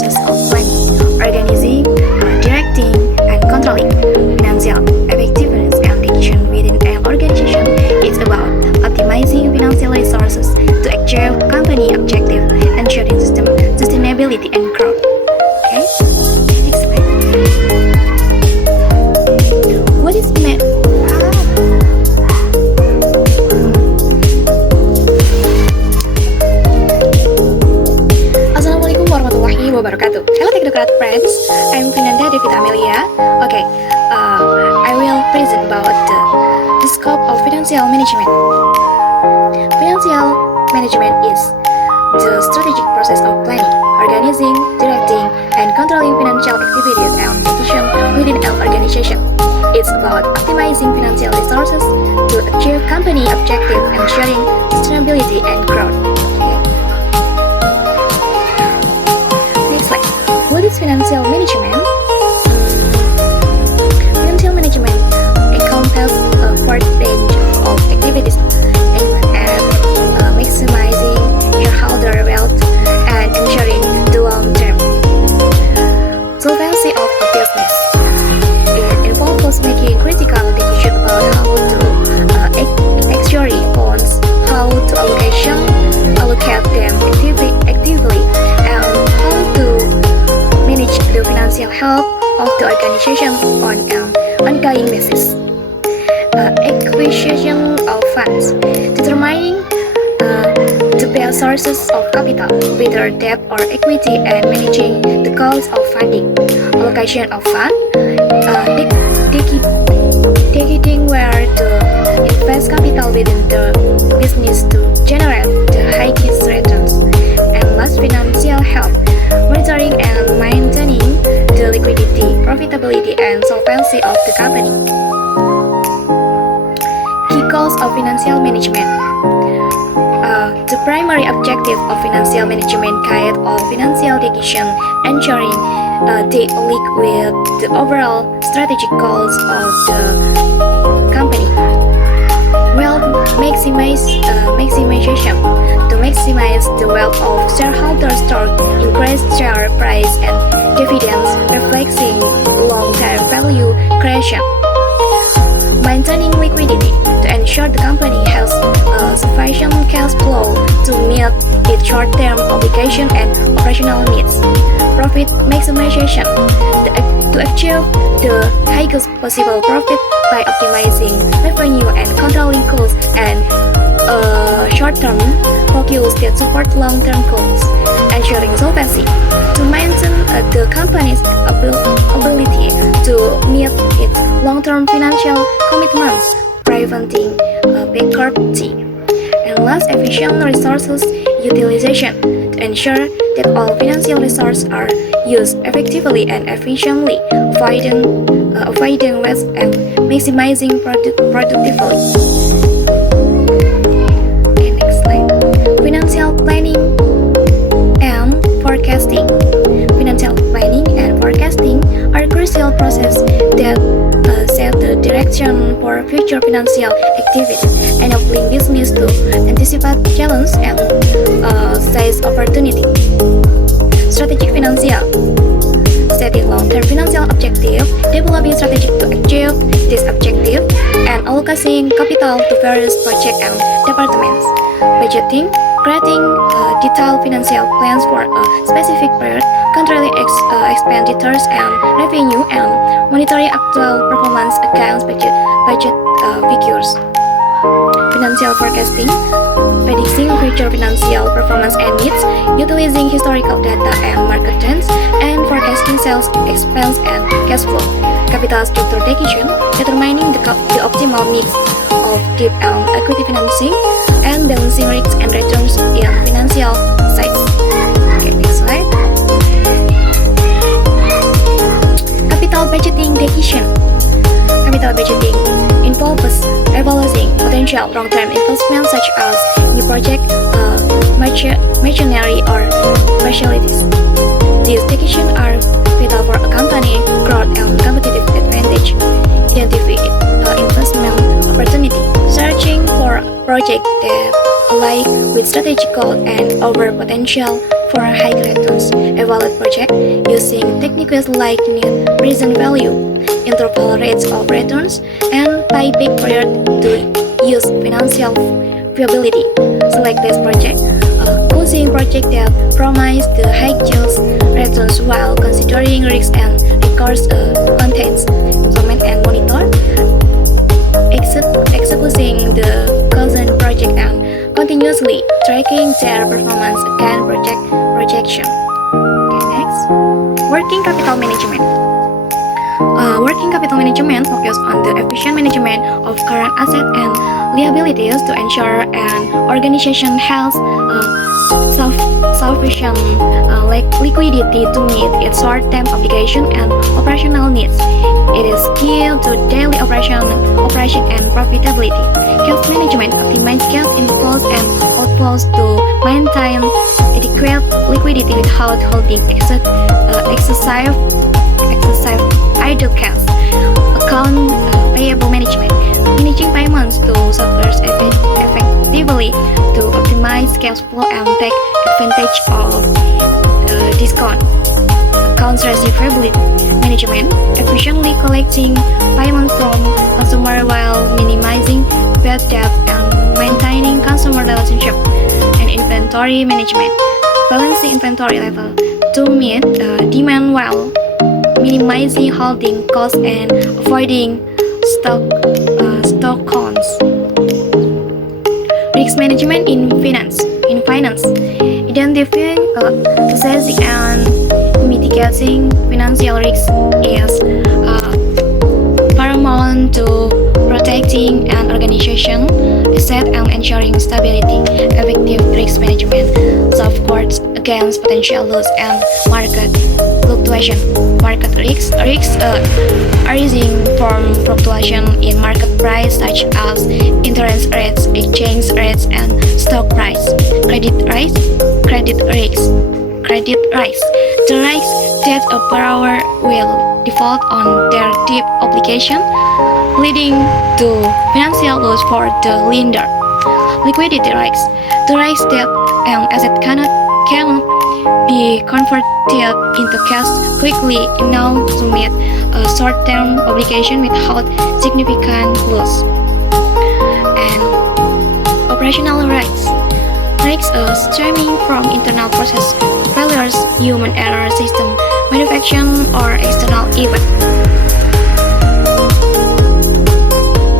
process of planning, organizing, directing, and controlling financial effectiveness and decision within an organization. It's about optimizing financial resources to achieve company objective, ensuring sustainability and growth. Okay, next slide. What is meant? Assalamualaikum warahmatullahi wabarakatuh. Hello Technocrat friends, I'm Vinanda Devita Amelia. Okay, I will present about the scope of financial management. Financial management is the strategic process of planning, organizing, directing, and controlling financial activities and decisions within an organization. It's about optimizing financial resources to achieve company objectives, ensuring sustainability and growth. Next slide. What is financial management? Financial management encompasses a broad range of activities aimed at maximizing shareholder wealth and ensuring the long-term solvency of a business. It involves making critical decisions about how to actually funds, how to allocate them actively, and how to manage the financial health of the organization on an ongoing basis. Acquisition of funds, determining the best sources of capital, whether debt or equity, and managing the cost of funding. Allocation of funds, dictating where to invest capital within the business to generate the highest returns. And last, financial health, monitoring and maintaining the liquidity, profitability, and solvency of the company. Key goals of financial management. The primary objective of financial management guide all financial decisions, ensuring they link with the overall strategic goals of the company. Wealth maximization, to maximize the wealth of shareholders through increased share price and dividends, reflecting long-term value creation. Maintaining liquidity, to ensure the company has sufficient cash flow to meet its short-term obligation and operational needs. Profit maximization, to achieve the highest possible profit by optimizing revenue and controlling costs, and short-term focus that support long-term goals. Ensuring solvency, to maintain the company's ability to meet its long-term financial commitments, preventing bankruptcy. And last, efficient resources utilization, to ensure that all financial resources are used effectively and efficiently, avoiding waste and maximizing productivity. Okay, next slide. Financial planning and forecasting. Financial planning and forecasting are crucial processes that set the direction for future financial activities, enabling business to anticipate challenges and seize opportunity. Strategic financial, setting long-term financial objective, developing strategy to achieve this objective, and allocating capital to various projects and departments. Budgeting, creating detailed financial plans for a specific period, controlling expenditures and revenue, and monitoring actual performance against budget figures. Financial forecasting, predicting future financial performance and needs, utilizing historical data and market trends, and forecasting sales, expense, and cash flow. Capital structure decision, determining the optimal mix of debt and equity financing, and balancing risks and returns in financial sites. Okay, next slide. Capital budgeting decision. Capital budgeting involves evaluating potential long-term investments such as new project, machinery, or facilities. These decisions are vital for a company growth and competitive advantage. Identify investment opportunity, searching for projects that align with strategic goals and offer potential for high returns, evaluate project using techniques like net present value, interval rates of returns, and payback period to use financial viability. Select this project, choosing project that promise the high yields returns while considering risks and records contents, implement and monitor, executing the chosen project and continuously tracking their performance against project projection. Okay, next, working capital management. Working capital management focuses on the efficient management of current assets and liabilities to ensure an organization has sufficient liquidity to meet its short-term obligations and operational needs. It is key to daily operation and profitability. Cash management optimizes cash inflows and outflows to maintain adequate liquidity without holding excessive idle cash. Account payable management, managing payments to suppliers effectively to optimize cash flow and take advantage of discount. Accounts receivable management, efficiently collecting payments from customers while minimizing bad debt and maintaining customer relationship. And inventory management, balancing inventory level to meet demand while minimizing holding costs and avoiding stock counts. Risk management in finance. Identifying, assessing, and mitigating financial risks is paramount to protecting an organization asset and ensuring stability. Effective risk management safeguards against potential loss and market fluctuation. Market risks arising from fluctuation in market price such as interest rates, exchange rates, and stock price. Credit risks. The risk that a borrower will default on their debt obligation, leading to financial loss for the lender. Liquidity risks. The risk that an asset cannot be converted into cash quickly enough to meet a short-term obligation without significant loss. And operational risks. Risks stemming from internal process failures, human error, system manufacturing, or external event.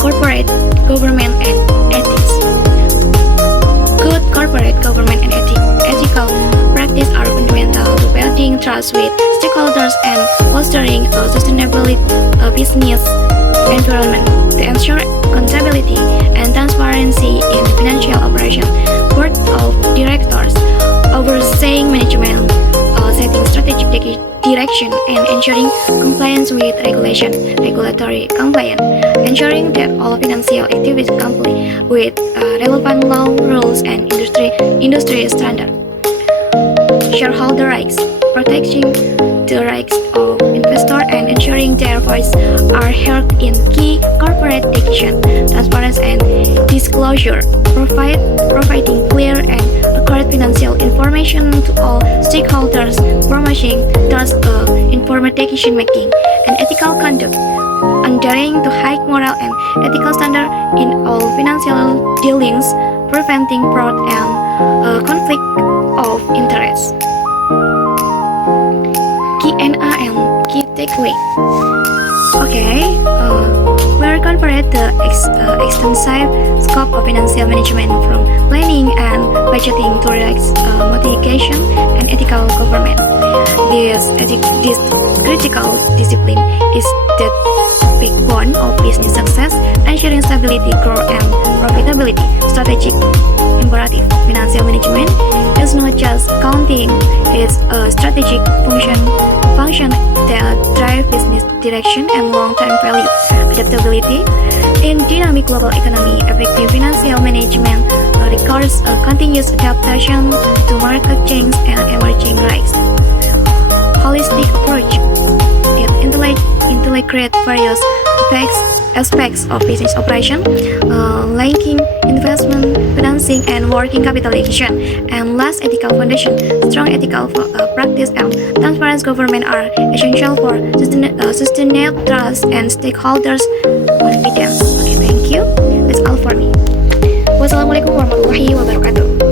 Corporate government and ethics. Good corporate government and ethical practice are fundamental to building trust with stakeholders and fostering a sustainable business environment. To ensure accountability and transparency in financial operations, board of directors overseeing management, setting strategic direction, and ensuring compliance with regulatory compliance, ensuring that all financial activities comply with relevant law, rules, and industry standards. Shareholder rights, protecting the rights of investors and ensuring their voices are heard in key corporate decisions. Transparency and disclosure, providing clear and accurate financial information to all stakeholders, promoting trust, informed decision making, and ethical conduct, adhering to high moral and ethical standards in all financial dealings, preventing fraud and conflict of interest. Q&A and key takeaway. Okay, we're compared the extensive scope of financial management from planning and budgeting to risk mitigation and ethical government. This critical discipline is the backbone of business success, ensuring stability, growth, and profitability. Strategic imperative. Financial management is not just counting; it's a strategic function that drive business direction and long-term value. Adaptability. In dynamic global economy, effective financial management requires a continuous adaptation to market change and emerging risks. Holistic approach. It integrates various aspects of business operation, linking investment, financing, and working capital efficient, and last ethical foundation. strong ethical practice and transparent government are essential for sustained trust and stakeholders' confidence. Okay, thank you. That's all for me. Wassalamualaikum warahmatullahi wabarakatuh.